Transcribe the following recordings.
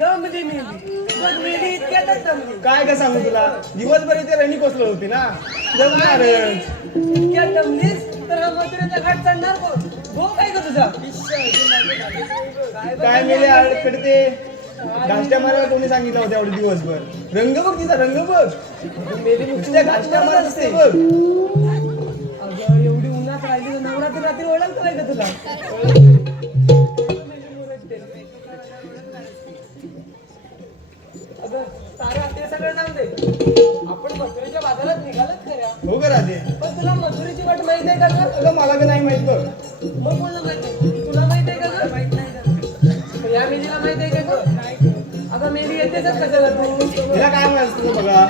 दमली मेली इतक्यातच दमली. काय का सांगू तुला, दिवसभर इथे रणी कोसलो होती ना, जमणारच. इतक्यात दमलीस तर हा मथुरेचा घाट चढणार कोण? भाऊ काय का तुझा? काय मेले अडकडते, घाष्ट्या मारायला कोणी सांगितलं होतं एवढे दिवसभर? रंग बघ तिचा, रंग बघ. मेली नुसत्या घाष्ट्या मारत असते बघ. अगं एवढी उन्हात राहिली तर नवरात्री रात्री ओळख काय का तुला? अगं तारा ते सगळं जाऊ दे, आपण मथुरेच्या बाजारात निघालच खऱ्या. हो का राधे? पण तुला मथुरेची वाट माहित आहे का गं? अगं मला का नाही माहित बघ. मग कोणाला माहित आहे? तुला माहित आहे का गं? माहित नाही का? या मेलीला माहित आहे का गं? अगं मेली येतेच कशाला तू? तिला काय म्हणायचं तुझं बघा.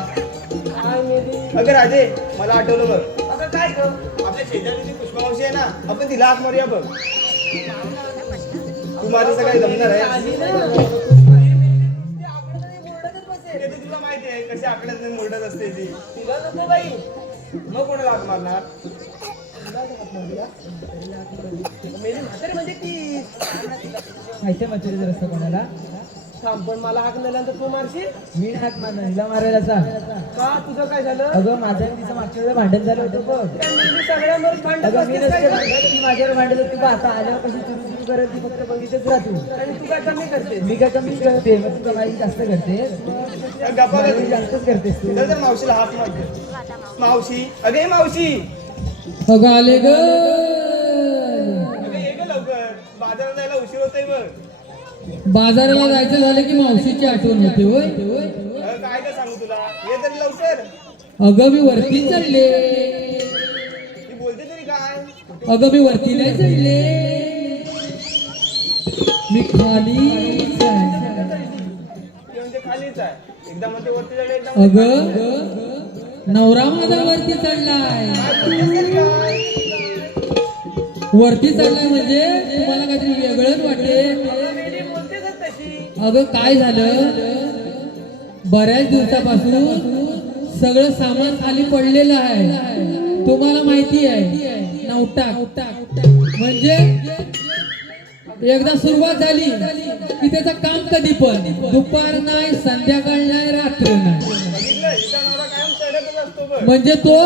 काय मेली? अगं राधे, मला आठवलं बघ, अगं काय गं? आपल्या शेजारी पुष्पा मावशी आहे ना, आपण तिला हाक मारूया बघ. तू माझं सगळं जमणार आहे. आली ना. ती आकडत नाही, बोर्डातच बसेल. ते तर तुला माहिती आहे कशी आकड्यात मोडत असते ती. तिला नको बाई. मग कोणाला हाक मारणार? मेली म्हातारी म्हणजे ती. माहिती आहे मथुरेचा रस्ता कोणाला? थांब, पण मला हाक नेल्यानंतर तू मारशील मी हात मारला, हिला मारायला सांग. का? तुझं काय झालं? अगं माझं आणि तिचं मागच्या वेळेला भांडण झालं होतं बघ. त्या मेली सगळ्यांवर भांडत अगं मी बसतेस काय नसते गं? भांडत, ती माझ्यावर भांडत होती बा. आता आल्यावर कशी चुरू चुरू करत ती फक्त बघितच राहतो. आणि तू काय कमी करतेस? मी काय कमी करते, मग तू कमाई जास्त करते. गप्पा कमाई जास्तच करतेस तू. तर मावशीला हाक मारते. मावशी, अगे मावशी, अगं आले ग. अगं ये ग लवकर, बाजारात जायला उशीर होतोय बघ. बाजाराला जायचं झालं की मावशीची आठवण होते होय. अगं काय का सांगू तुला, ये तरी लवकर. अगं मी वरती चढले. ती बोलते तरी काय? अगं मी वरती नाही चढले, मी खाली. ती म्हणजे खालीच आहे. एकदा म्हणते वरती चढले, एकदा अगं नवरा माझा वरती चढलाय. काय बोलतेस तरी काय? वरती चढलाय म्हणजे तुम्हाला काहीतरी वेगळंच वाटेल. मेली बोलतेच तशी. अगं काय झालं, बऱ्याच दिवसापासून सगळं सामान खाली पडलेलं आहे, तुम्हाला माहिती आहे. नवटाक म्हणजे एकदा सुरुवात झाली की त्याचं काम कधी पण, दुपार नाही, संध्याकाळ नाही, रात्र नाही. बघितलं, हिचा नवरा कायम चढतच असतो बघ. म्हणजे तो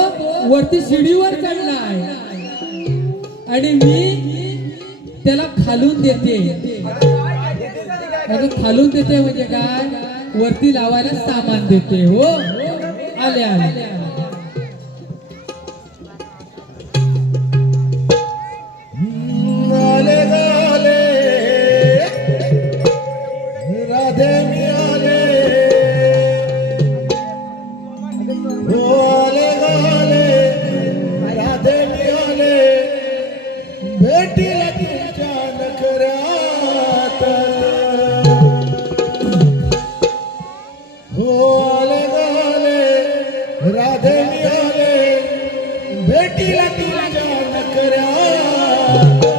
वरती शिडीवर चढलाय आणि मी त्याला खालून देते. अगं खालून देते म्हणजे काय, वरती लावायला सामान देते. हो आले आले. आले गाले, राधे मी आले. हो आले गाले, राधे मी आले. भेटीला तुमच्या नखऱ्यात. हो आले गाले, राधे मी आले. भेटीला तुमच्या नखऱ्यात.